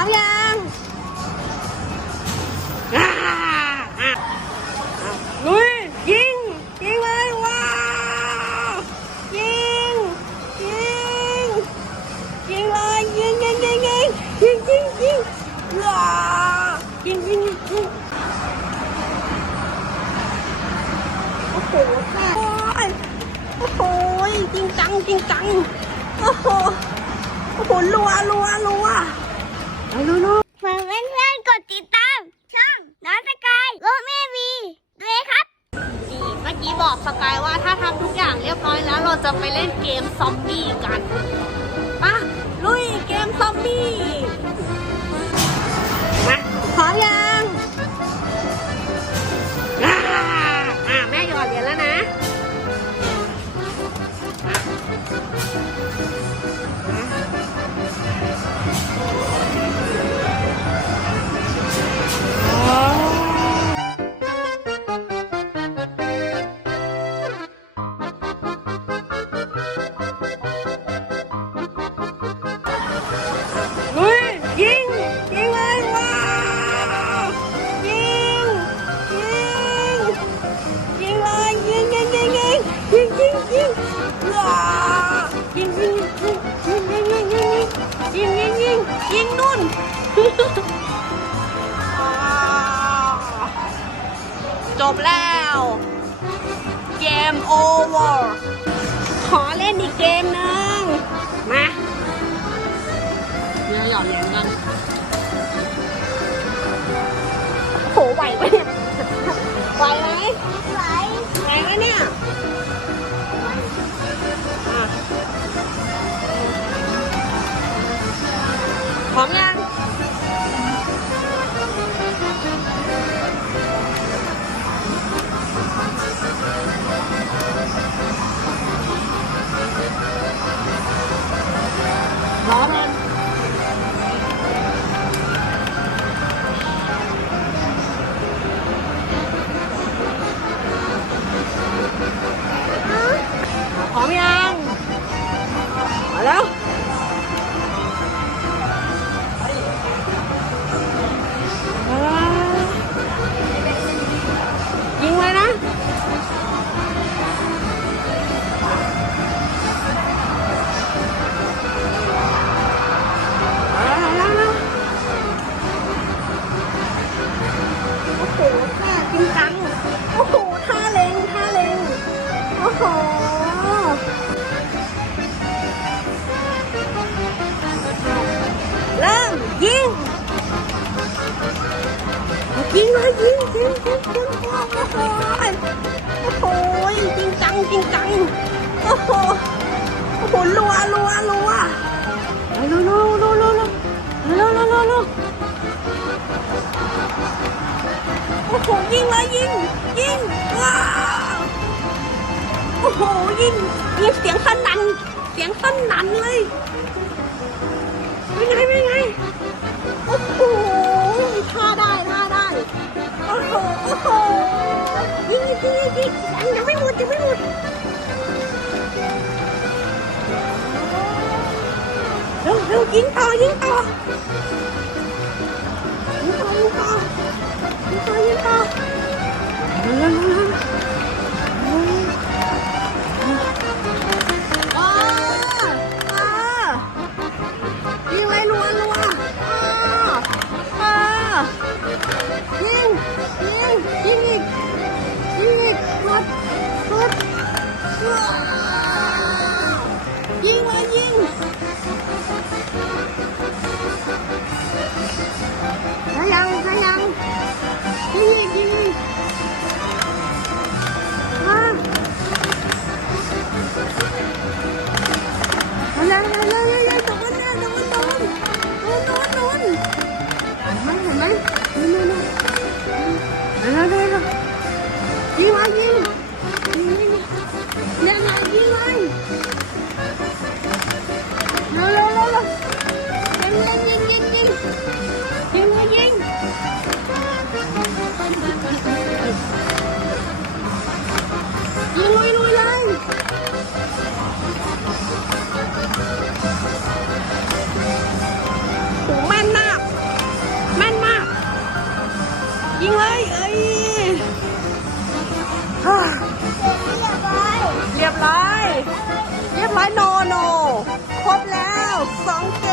อมยังอ่าอะอะลุยยิง ยิงเลยว้าว ยิง ยิง ยิงเลยยิงยิงยิงยิงยิงยิงยิงว้าวยิงยิงยิงโอ้โหแม่โอ้โหจริงจังจริงจังโอ้โหโอ้โหรัวรัวรัว จะไปเล่นเกมซอมบี้กันปะลุยเกมซอมบี้มาพร้อมยัง จบแล้ว เกมโอเวอร์ ขอเล่นอีกเกมหนึ่งมาเนื้อหยอดเหรียญกันโหไหวปะเนี่ยไหวไหมไหวไหวไหมเนี่ยอะพร้อมยัง ยิงเลยยิงยิงยิงยิงโอ้โหโอ้โหจริงจังจริงจังโอ้โหโอ้โหรัวรัวรัวเร็วเร็วเร็วเร็วเร็วเร็วเร็วเร็วเร็วโอ้โหยิงเลยยิงยิงว้าวโอ้โหยิงยิงเสียงสนั่นเสียงสนั่นเลยเป็นไงเป็นไง ยังยังไม่หมดยังไม่หมดเร็วเร็วยิงต่อยิงต่อยิงต่อยิงต่อยิงต่อยิงต่อเร็วเร็วเร็วอ่าอ่ายิงไว้รัวรัวอ่าอ่ายิงยิงยิงอีก What? What? What? ยิงเลยเอ้ยเรียบร้อย เรียบร้อยโนโนครบแล้วสองเก